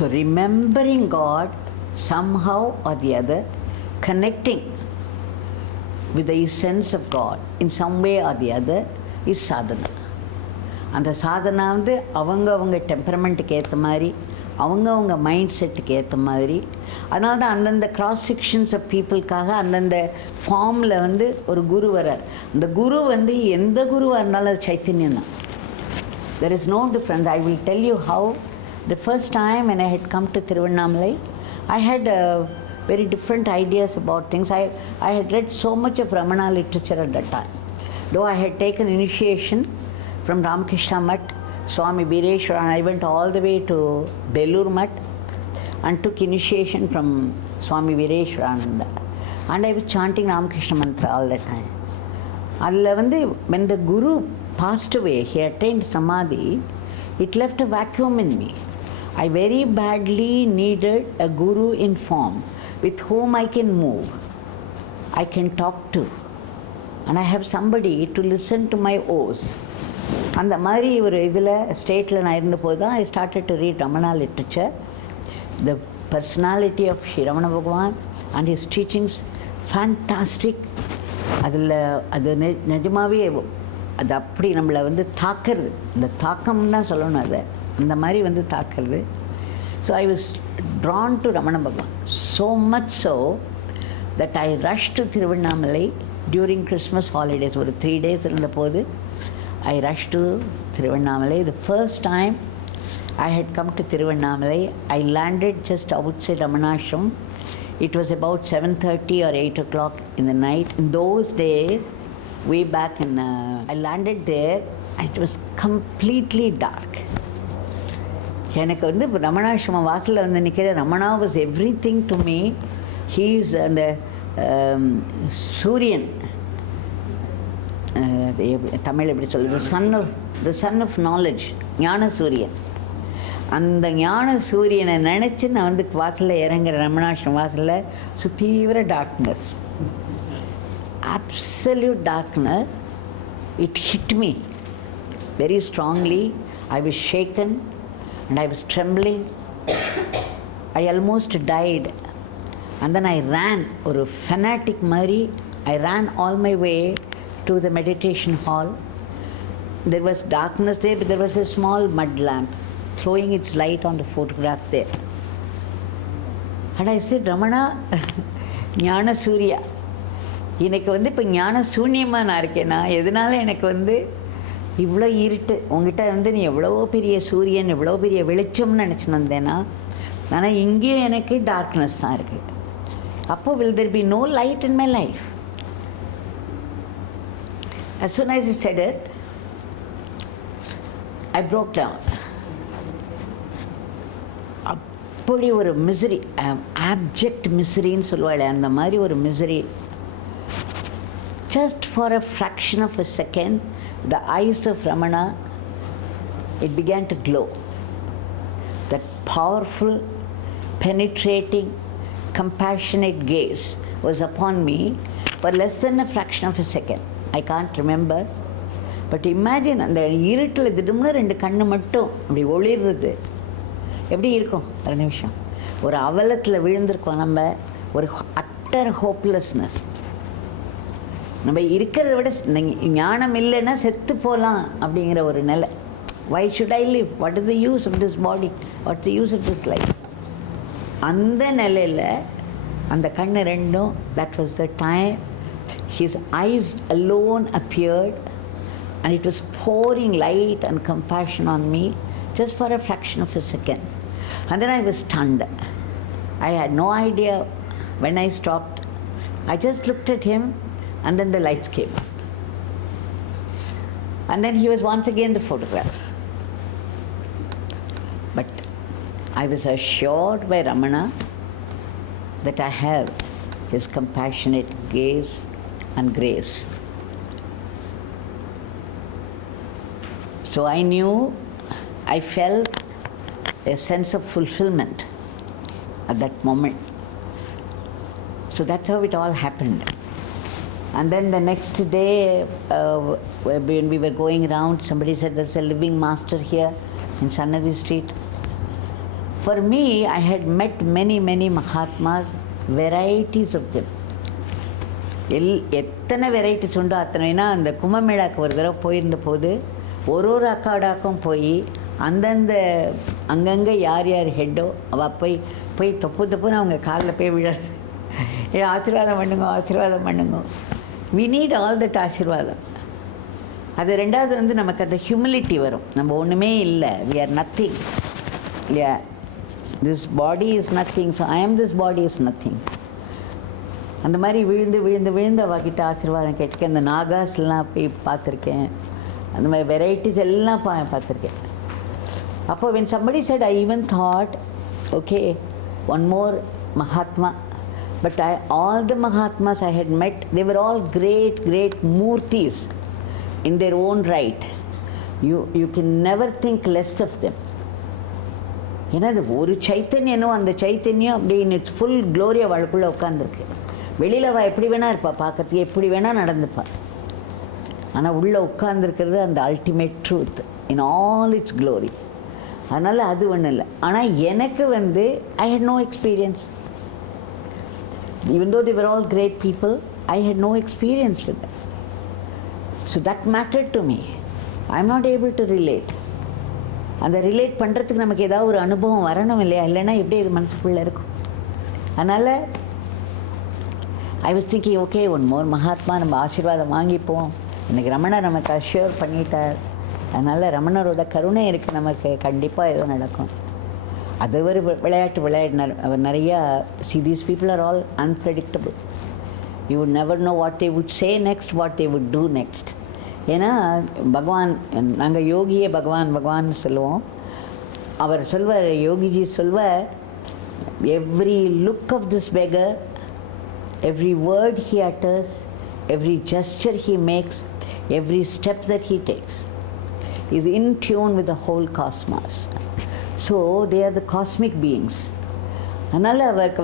So remembering God somehow or the other, connecting with the essence of God in some way or the other is sadhana. அந்த சாதனா வந்து அவங்க டெம்பரமெண்ட்டுக்கு ஏற்ற மாதிரி, அவங்க mind செட்டுக்கு ஏற்ற மாதிரி. அதனால தான் அந்தந்த கிராஸ் செக்ஷன்ஸ் ஆஃப் பீப்புளுக்காக அந்தந்த ஃபார்மில் வந்து ஒரு குரு வரார். அந்த குரு வந்து எந்த குருவாக இருந்தாலும் அது சைத்தன்யம் தான். There is no difference. I will tell you how the first time when I had come to Thiruvannamalai, I had very different ideas about things. I had read so much of Ramana literature at that time. Though I had taken initiation from Ramakrishna Mutt, Swami Bireshwar, and I went all the way to Belur Mutt and took initiation from Swami Bireshwar, and I was chanting Ramakrishna mantra all the time. அதில் வந்து when the Guru passed away, he attained Samadhi, it left a vacuum in me. I very badly needed a Guru in form with whom I can move, I can talk to, and I have somebody to listen to my woes. அந்த மாதிரி ஒரு இதில் ஸ்டேட்டில் நான் இருந்தபோது தான் I started to read Ramana literature. The personality of Sri Ramana Bhagwan and his teachings, fantastic. அதில் அது நிஜமாகவே அது அப்படி நம்மளை வந்து தாக்குறது, இந்த தாக்கம் தான் சொல்லணும், அதை அந்த மாதிரி வந்து தாக்குறது. So I was drawn to Ramana Bhagwan, so much so that I rushed to Thiruvannamalai during Christmas holidays. ஒரு 3 days இருந்தபோது I rushed to Thiruvannamalai. The first time I had come to Thiruvannamalai, I landed just outside Ramanashram. It was about 7:30 or 8 o'clock in the night. In those days, way back in, I landed there, it was completely dark. எனக்கு வந்து ரமணாசிரம வாசலில் வந்து நிற்கிற Ramana was every thing to me. He is அந்த சூரியன், தமிழ் எப்படி சொல்கிறது, த son of knowledge, ஞான சூரியன். அந்த ஞான சூரியனை நினச்சி நான் வந்து வாசலில் இறங்குற ரமணாசிரம வாசலில் சுத்தீவிர darkness, absolute darkness. It hit me very strongly. I was shaken and I was trembling. I almost died. And then I ran, ஒரு fanatic மாதிரி, I ran all my way to the meditation hall. There was darkness there, but there was a small mud lamp throwing its light on the photograph there. And I said, Ramana, ஞான சூர்யா, எனக்கு வந்து இப்போ ஞான சூன்யமாக நான் இருக்கேன்னா, எதனால எனக்கு வந்து இவ்வளோ இருட்டு, உங்ககிட்ட வந்து நீ எவ்வளோ பெரிய சூரியன், எவ்வளோ பெரிய வெளிச்சம்னு நினச்சின்னு வந்தேன்னா, ஆனால் இங்கேயும் எனக்கு டார்க்னஸ் தான் இருக்குது. அப்போ will there be no light in my life? As soon as he said it, I broke down. அப்படி ஒரு மிசரி, ஆப்ஜெக்ட் மிசரின்னு சொல்லுவாள், அந்த மாதிரி ஒரு misery. Just for a fraction of a second, the eyes of Ramana, it began to glow. That powerful, penetrating, compassionate gaze was upon me for less than a fraction of a second. I can't remember. But imagine, அந்த இருட்டில் திடம்னு 2 கண்ணு மட்டும் அப்படி ஒளிர்றது எப்படி இருக்கும்? ஒரு நிமிஷம் ஒரு அவலத்தில் விழுந்திருக்கோம் நம்ம, ஒரு அட்டர் ஹோப்லெஸ்னஸ். நம்ம இருக்கிறத விட ஞானம் இல்லைன்னா செத்து போகலாம் அப்படிங்கிற ஒரு நிலை. Why should I live? What is the use of this body? What's the use of this life? அந்த நிலையில் அந்த கண்ணு ரெண்டும், that was the time his eyes alone appeared and it was pouring light and compassion on me just for a fraction of a second. And then I was stunned. I had no idea when I stopped. I just looked at him and then the lights came up. And then he was once again the photograph. But I was assured by Ramana that I have his compassionate gaze and grace. So I knew, I felt a sense of fulfillment at that moment. So that's how it all happened. And then the next day, when we were going around, somebody said, there's a living master here in Sannadi Street. For me, I had met many Mahatmas, varieties of them. எத்தனை varieties உண்டோ அத்தனைனா அந்த கும்பமேளாக்கு ஒரு தடவை போயிருந்த போது ஒரு அக்காடாக்கும் போய் அந்தந்த அங்கங்கே யார் ஹெட்டோ அவள் போய் தப்புன்னு அவங்க காலில் போய் விழறது, ஆசீர்வாதம் பண்ணுங்க. We need all that ஆசீர்வாதம். அது ரெண்டாவது நமக்கு அந்த ஹியூமிலிட்டி வரும், நம்ம ஒன்றுமே இல்லை, we are nothing இல்லையா. This body is nothing, so I am this body is nothing. அந்த மாதிரி விழுந்து அவகிட்ட ஆசீர்வாதம் கேட்டுக்கேன். அந்த நாகாஸ்லாம் போய் பார்த்துருக்கேன், அந்த மாதிரி வெரைட்டிஸ் எல்லாம் பார்த்துருக்கேன். அப்போ when somebody said, I even thought, okay, one more Mahatma. But all the Mahatmas I had met, they were all great murtis in their own right. You can never think less of them. ஏன்னா அது ஒரு சைத்தன்யம், அந்த சைத்தன்யம் அப்படி இன் it's full glory அவளுக்குள்ளே உட்காந்துருக்கு. வெளியில் அவள் எப்படி வேணால் இருப்பாள், பார்க்கறதுக்கு எப்படி வேணால் நடந்துப்பாள். ஆனால் உள்ளே உட்காந்துருக்கிறது அந்த ultimate truth in all its glory. அதனால் அது ஒன்றும் இல்லை. ஆனால் எனக்கு I had no experience. Even though they were all great people, I had no experience with them. So that mattered to me. I'm not able to relate. அந்த relate பண்ணுறதுக்கு நமக்கு ஏதாவது ஒரு அனுபவம் வரணும் இல்லையா, இல்லைன்னா எப்படி இது மனசுக்குள்ளே இருக்கும். அதனால் I was thinking, okay one more Mahatma, நம்ம ஆசீர்வாதம் வாங்கிப்போம். இன்றைக்கி ரமணர் நமக்கு அஷ்யூர் பண்ணிட்டார், அதனால் ரமணரோட கருணை இருக்குது, நமக்கு கண்டிப்பாக ஏதோ நடக்கும். அது ஒரு விளையாடினார் அவர் நிறையா. See, these people are all unpredictable. You would never know what they would say next, what they would do next. ஏன்னா பகவான், நாங்கள் யோகியே பகவான் சொல்லுவோம். அவர் சொல்வார், யோகிஜி சொல்வார், every look of this beggar, every word he utters, every gesture he makes, every step that he takes is in tune with the whole cosmos. So they are the cosmic beings. அதனால் அவருக்கு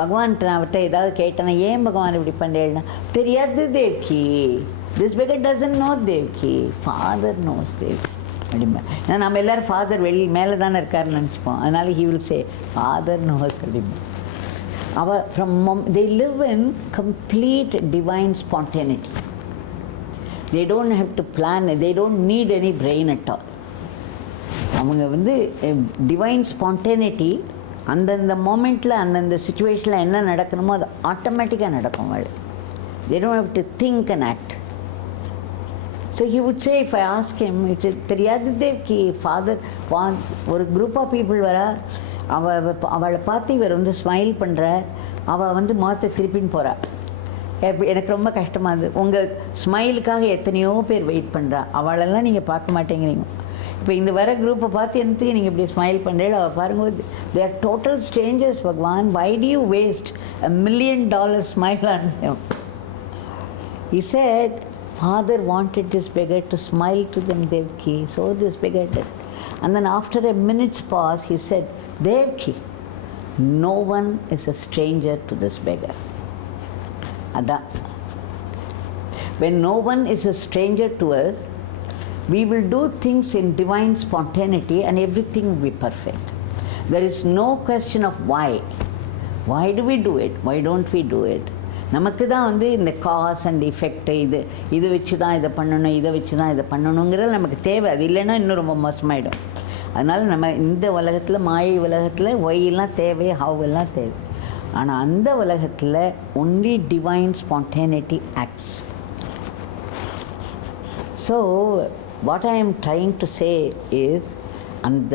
பகவான் அவர்கிட்ட ஏதாவது கேட்டேன்னா, ஏன் பகவான் இப்படி பண்ணுறேன்னா, தெரியாது Devki, this beggar doesn't know Devki, father knows Devki அப்படிம்பா. ஏன்னா நம்ம எல்லோரும் ஃபாதர் மேலே தானே இருக்காருன்னு நினச்சிப்போம். அதனால் he will say father knows அப்படிம்பா. They live in complete divine spontaneity. They don't have to plan, they don't need any brain at all. அவங்க டிவைன் ஸ்பான்டேனிட்டி, அந்தந்த மோமெண்ட்டில் அந்தந்த சுச்சுவேஷனில் என்ன நடக்கணுமோ அது ஆட்டோமேட்டிக்காக நடக்கும். they don't have to think and act. So he would say, if I ask him, தெரியாது Devki, father ஒரு குரூப் ஆஃப் பீப்புள் வரா, அவளை பார்த்து இவர் ஸ்மைல் பண்ணுறார், அவள் முகத்தை திருப்பின்னு போகிறாள். எனக்கு ரொம்ப கஷ்டமாக இருந்தது. உங்கள் ஸ்மைலுக்காக எத்தனையோ பேர் வெயிட் பண்ணுறா, அவளெல்லாம் நீங்கள் பார்க்க மாட்டேங்கிறீங்க. இப்போ இந்த வர குரூப்பை பார்த்து என்னத்துக்கு நீங்கள் இப்படி ஸ்மைல் பண்ணுறீங்க, அவள் பாருங்கள், they are total strangers. Bhagavan, why do you waste $1 million smile on them? He said, Father wanted this beggar to smile to them, Devaki, so this beggar did. And then after a minute's pause, he said, Devaki, no one is a stranger to this beggar. Ada. When no one is a stranger to us, we will do things in divine spontaneity and everything will be perfect. There is no question of why. Why do we do it? Why don't we do it? நமக்கு தான் இந்த cause and effect, இது வச்சு தான் இதை பண்ணணும், இதை வச்சு தான் இதை பண்ணணுங்கிறது நமக்கு தேவை. அது இல்லைன்னா இன்னும் ரொம்ப மோசமாயிடும். அதனால் நம்ம இந்த உலகத்தில், மாயை உலகத்தில் ஒய்யெல்லாம் தேவை, ஹவ் எல்லாம் தேவை. ஆனால் அந்த உலகத்தில் only divine spontaneity acts. So what I am trying to say is, அந்த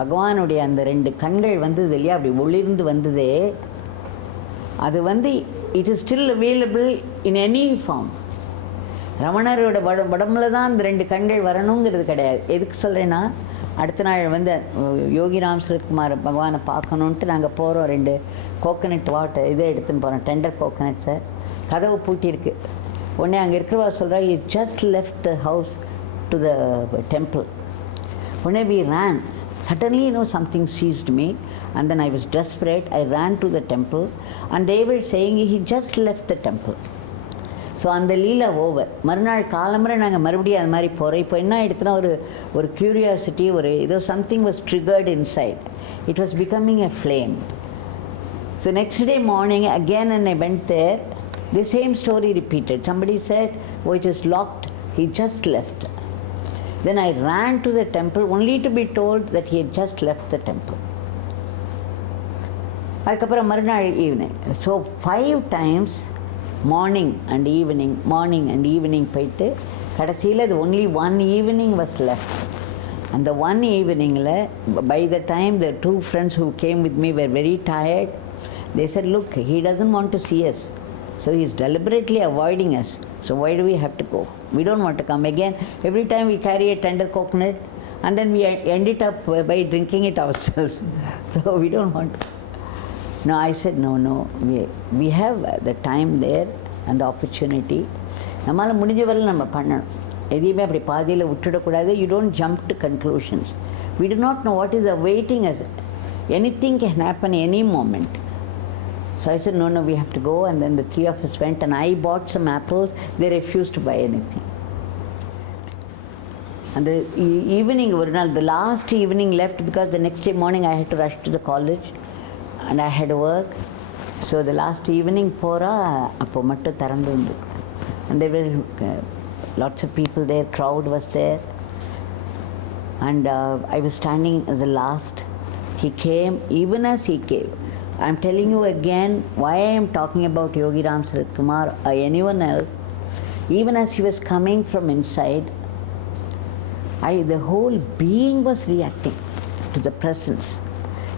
பகவானுடைய அந்த 2 கண்கள் வந்தது இல்லையா, அப்படி ஒளிர்ந்து வந்ததே, அது it is still available in any form. ரமணரோட உடம்புல தான் அந்த 2 கண்கள் வரணுங்கிறது கிடையாது. எதுக்கு சொல்கிறேன்னா, அடுத்த நாள் வந்து யோகி ராம்சுரத்குமார் பகவானை பார்க்கணுன்ட்டு நாங்கள் போகிறோம். 2 கோகனட் வாட்டர் இதை எடுத்துன்னு போகிறோம், டெண்டர் கோகனட்ஸை. கதவு பூட்டியிருக்கு. உடனே அங்கே இருக்கிறவா சொல்கிறா, he just left the house to the temple. உடனே we ran. Suddenly, something seized me, and then I was desperate. I ran to the temple, and they were saying he just left the temple. So அந்த லீலா over. மறுநாள் காலம்பரை நாங்கள் மறுபடியும் அது மாதிரி போகிறோம். இப்போ என்ன ஆகிடுச்சுன்னா ஒரு க்யூரியாசிட்டி, ஏதோ something was triggered inside. It was becoming a flame. So next day morning again when I went there, the same story repeated. Somebody said, oh, it is locked, he just left. Then I ran to the temple only to be told that he had just left the temple. அதுக்கப்புறம் மறுநாள் evening. So 5 times morning and evening போயிட்டு கடைசியில் அது only 1 evening was left. அந்த 1 eveningல by the time the 2 friends who came with me were very tired, they said, look, he doesn't want to see us, so he is deliberately avoiding us, so why do we have to go? We don't want to come again. Every time we carry a tender coconut and then we end it up by drinking it ourselves. So we don't want to. No, I said, no, we have the time there and the opportunity. நம்மளால் முடிஞ்ச வரையில் நம்ம பண்ணணும். எதையுமே அப்படி பாதியில் விட்டுடக்கூடாது. You don't jump to conclusions. We do not know what is awaiting us. Anything can happen any moment. So I said, no, we have to go. And then the 3 of us went, and I bought some apples. They refused to buy anything. And the evening, the last evening left, because the next day morning I had to rush to the college and I had work. So the last evening போகிறா அப்போ மட்டும் திறந்து உண்டு. And there were lots of people there, crowd was there. And I was standing as the last. He came, even as he came. I'm telling you again why I am talking about Yogi Ramsuratkumar or anyone else. Even as he was coming from inside, the whole being was reacting to the presence.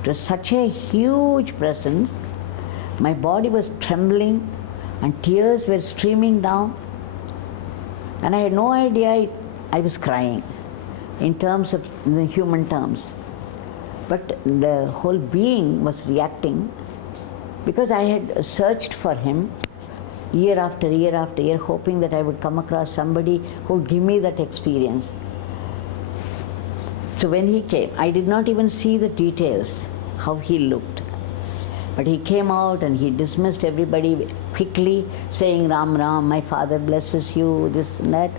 It was such a huge presence. My body was trembling and tears were streaming down. And I had no idea I was crying in terms of the human terms. But the whole being was reacting because I had searched for him year after year after year, hoping that I would come across somebody who would give me that experience. So when he came, I did not even see the details, how he looked. But he came out and he dismissed everybody quickly, saying, Ram, my father blesses you, this and that.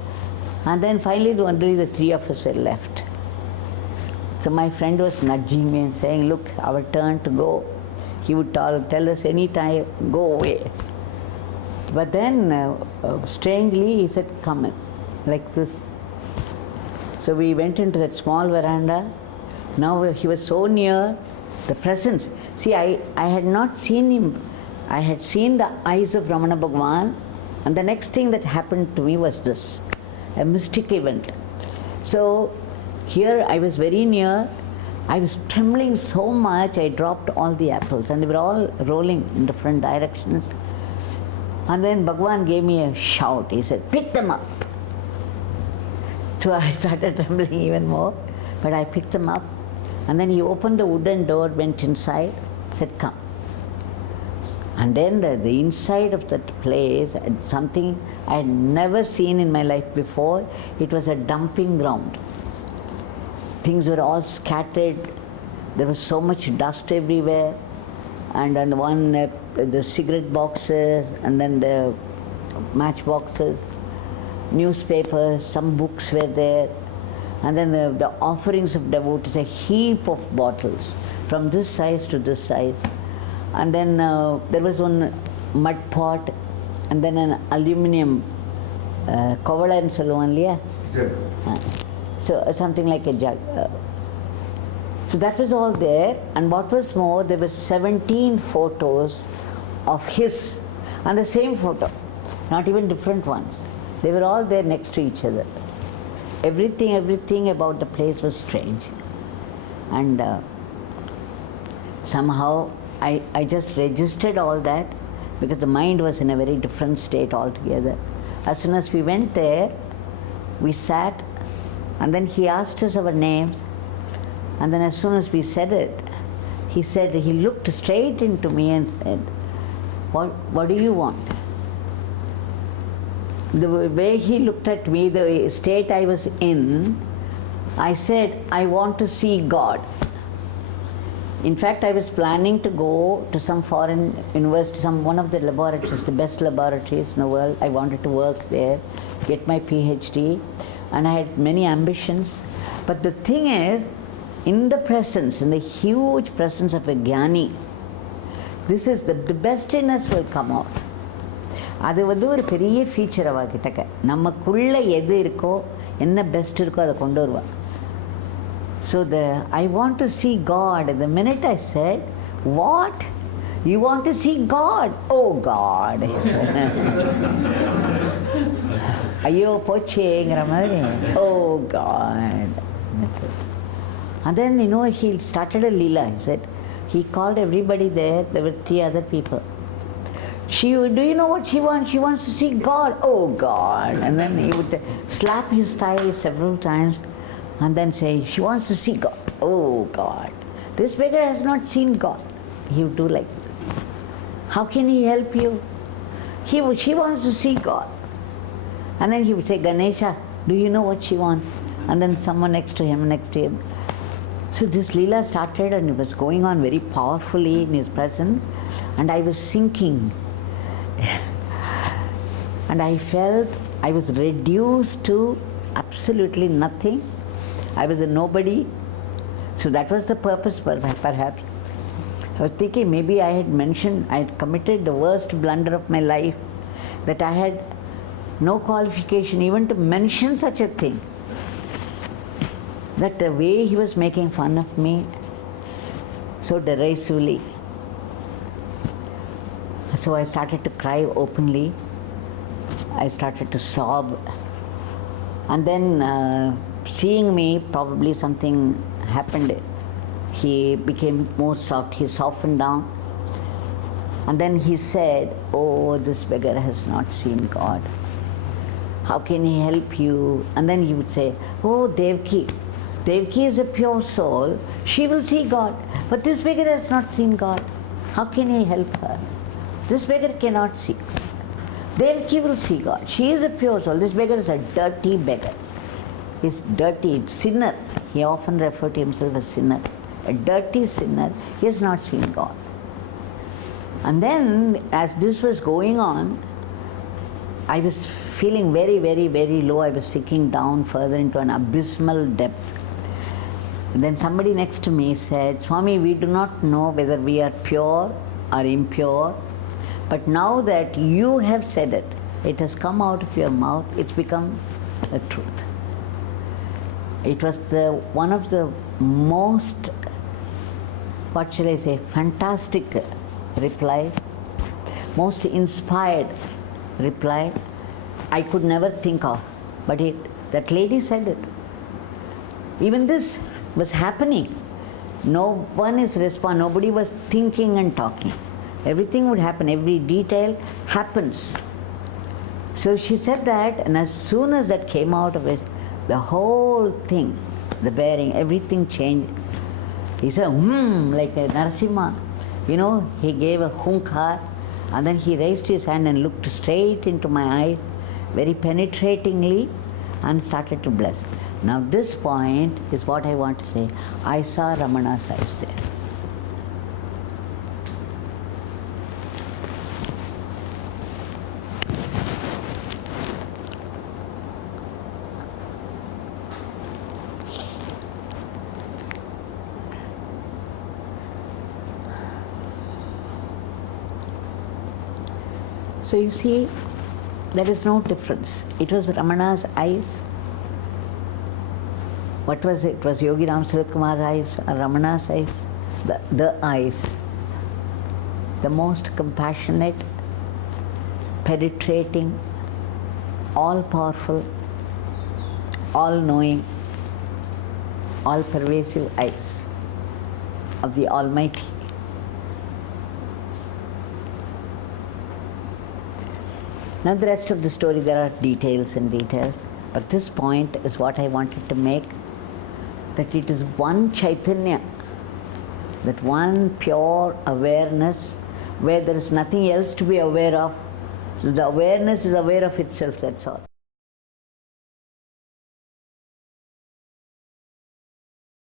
And then finally only the 3 of us were left. So my friend was nudging me and saying, look, our turn to go. He would tell us any time, go away. But then, strangely, he said, come in, like this. So we went into that small veranda. Now he was so near, the presence. See, I had not seen him. I had seen the eyes of Ramana Bhagwan, and the next thing that happened to me was this, a mystic event. So here I was very near. I was trembling so much, I dropped all the apples, and they were all rolling in different directions. And then Bhagwan gave me a shout. He said, pick them up. So I started trembling even more, but I picked them up. And then he opened the wooden door, went inside, said, come. And then the inside of that place, something I had never seen in my life before. It was a dumping ground. Things were all scattered. There was so much dust everywhere. And on the cigarette boxes, and then the match boxes, newspapers, some books were there. And then the offerings of devotees, a heap of bottles from this size to this size. And then there was one mud pot, and then an aluminium kovala and solluvan. So something like a jug. So that was all there. And what was more, there were 17 photos of his, and the same photo, not even different ones. They were all there next to each other. Everything about the place was strange. And somehow I just registered all that, because the mind was in a very different state altogether. As soon as we went there, we sat, and then he asked us our names, And then as soon as we said it, he said, he looked straight into me and said, what do you want? The way he looked at me, the state I was in, I said, I want to see God. In fact, I was planning to go to some foreign university, one of the laboratories, the best laboratories in the world. I wanted to work there, get my PhD, and I had many ambitions. But the thing is, in the presence, in the huge presence of a Jnani, this is the bestness will come out. அது வந்து ஒரு பெரிய feature அவகிட்டக்க. நமக்குள்ள எது இருக்கோ, என்ன best இருக்கோ அதை கொண்டு வருவா. So I want to see God. The minute I said, what? You want to see God? Oh God. ஐயோ போச்சேங்கிற மாதிரி. Oh God. That's it. And then, he started a Leela. He said, he called everybody there. There were 3 other people. Do you know what she wants? She wants to see God. Oh God. And then he would slap his thigh several times and then say, she wants to see God. Oh God. This beggar has not seen God. He would do like that. How can he help you? She wants to see God. And then he would say, Ganesha, do you know what she wants? And then someone next to him. So this Leela started and it was going on very powerfully in his presence, and I was sinking. And I felt I was reduced to absolutely nothing. I was a nobody. So that was the purpose, perhaps. I was thinking maybe I had committed the worst blunder of my life, that I had no qualification even to mention such a thing. That the way he was making fun of me so derisively. So I started to cry openly. I started to sob. And then seeing me, probably something happened. He became more soft. He softened down. And then he said, oh, this beggar has not seen God. How can he help you? And then he would say, oh, Devaki is a pure soul. She will see God. But this beggar has not seen God. How can he help her? This beggar cannot see God. Devaki will see God. She is a pure soul. This beggar is a dirty beggar. He's dirty, sinner. He often referred to himself as sinner. A dirty sinner. He has not seen God. And then, as this was going on, I was feeling very, very, very low. I was sinking down further into an abysmal depth. And then somebody next to me said, Swami, we do not know whether we are pure or impure, but now that you have said it, it has come out of your mouth, it's become the truth. It was one of the most, what shall I say, fantastic reply, most inspired reply I could never think of. But that lady said it. Even this was happening. No one is responding. Nobody was thinking and talking. Everything would happen. Every detail happens. So she said that, and as soon as that came out of it, the whole thing, the bearing, everything changed. He said, like a Narasimha. He gave a hunkar, and then he raised his hand and looked straight into my eyes, very penetratingly, and started to bless. Now this point is what I want to say. I saw Ramana's eyes there. So you see, there is no difference. It was Ramana's eyes. What was it? It was Yogi Ramsuratkumar's eyes or Ramana's eyes? The eyes. The most compassionate, penetrating, all-powerful, all-knowing, all-pervasive eyes of the Almighty. Now the rest of the story, there are details and details, but this point is what I wanted to make. that it is one Chaitanya, that one pure awareness where there is nothing else to be aware of. So the awareness is aware of itself, that's all.